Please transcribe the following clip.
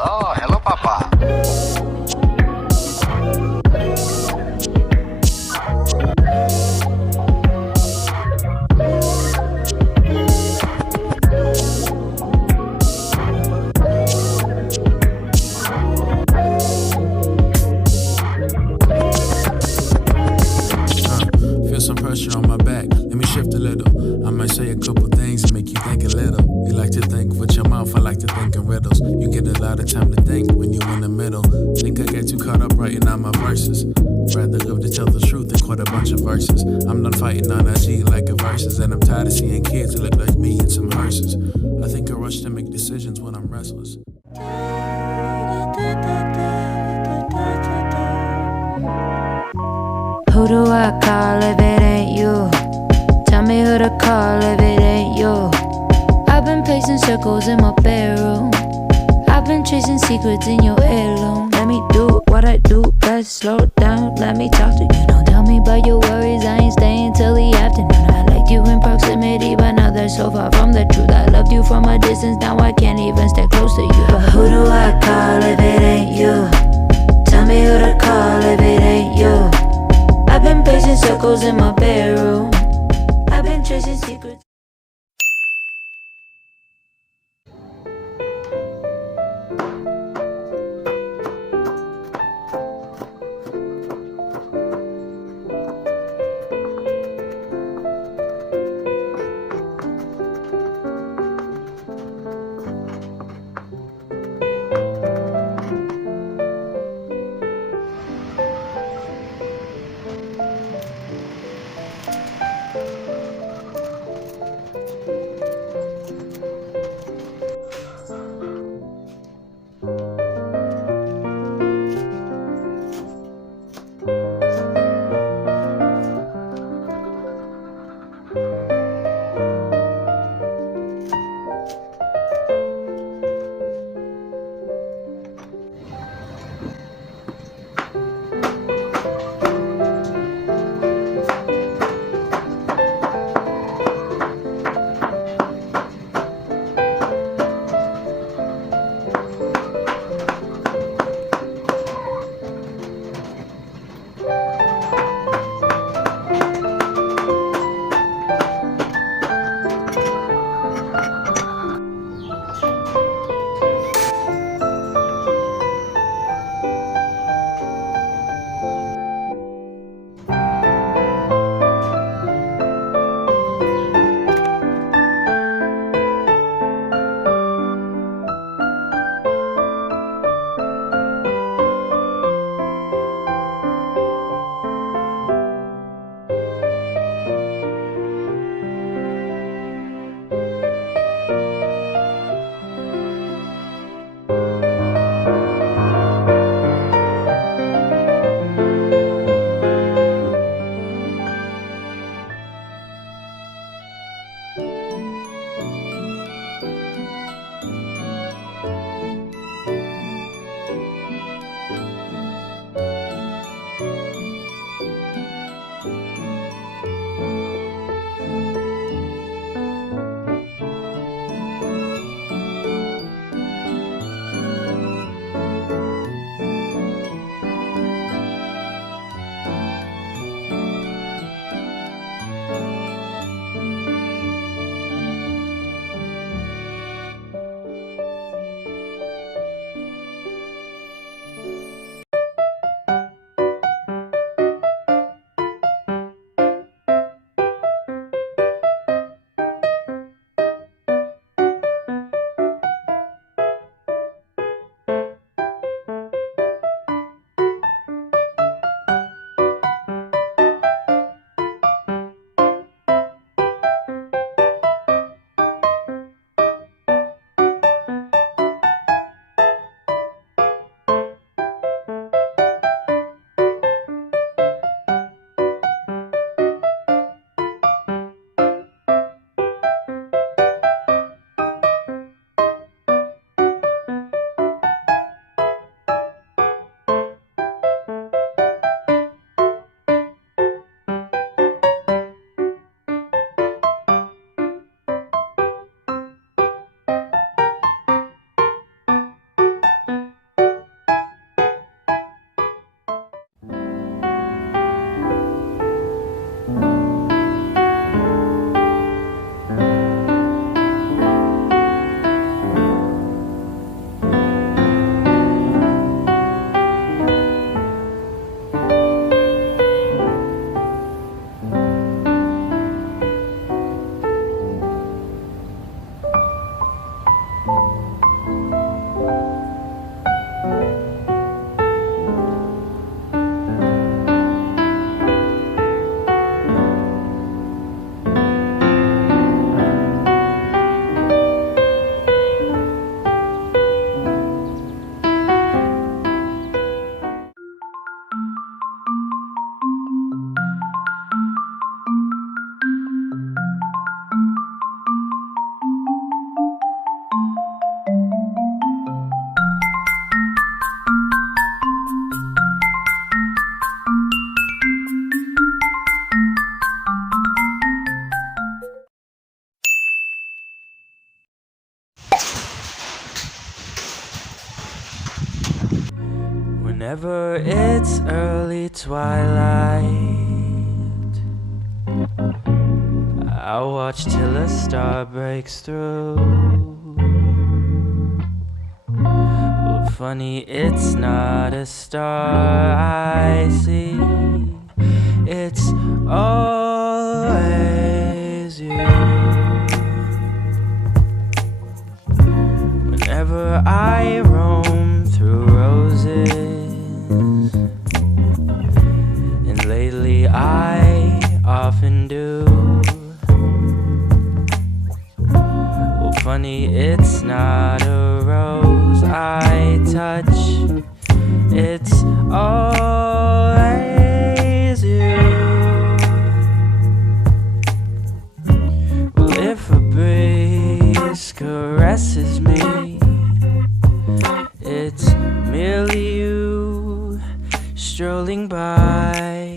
Oh, hello, Papa. Feel some pressure on my back. Let me shift a little. I might say a couple things and make you think a little. You like to think with your mouth, I like to think in riddles. You get a lot of time to think when you're in the middle. Think I get too caught up writing out my verses. Rather live to tell the truth than quote a bunch of verses. I'm done fighting on IG like a verses, and I'm tired of seeing kids who look like me in some hearses. I think I rush to make decisions when I'm restless. Who do I call if it ain't you? Tell me who to call if it ain't you. I've been pacing circles in my bedroom. I've been chasing secrets in your heirloom. Let me do what I do best. Slow down, let me talk to you. Don't tell me about your worries, I ain't staying till the afternoon. I liked you in proximity, but now they're so far from the truth. I loved you from a distance, now I can't even stay close to you. But who do I call if it ain't you? Tell me who to call if it ain't you. I've been pacing circles in my bedroom. I've been chasing secrets. Whenever it's early twilight, I watch till a star breaks through. Well, funny, it's not a star I see, it's always you. Whenever I roam through roses, and lately I often do. Well, funny, it's not a rose I touch, it's always you. Well, if a breeze caresses me, it's merely you strolling by.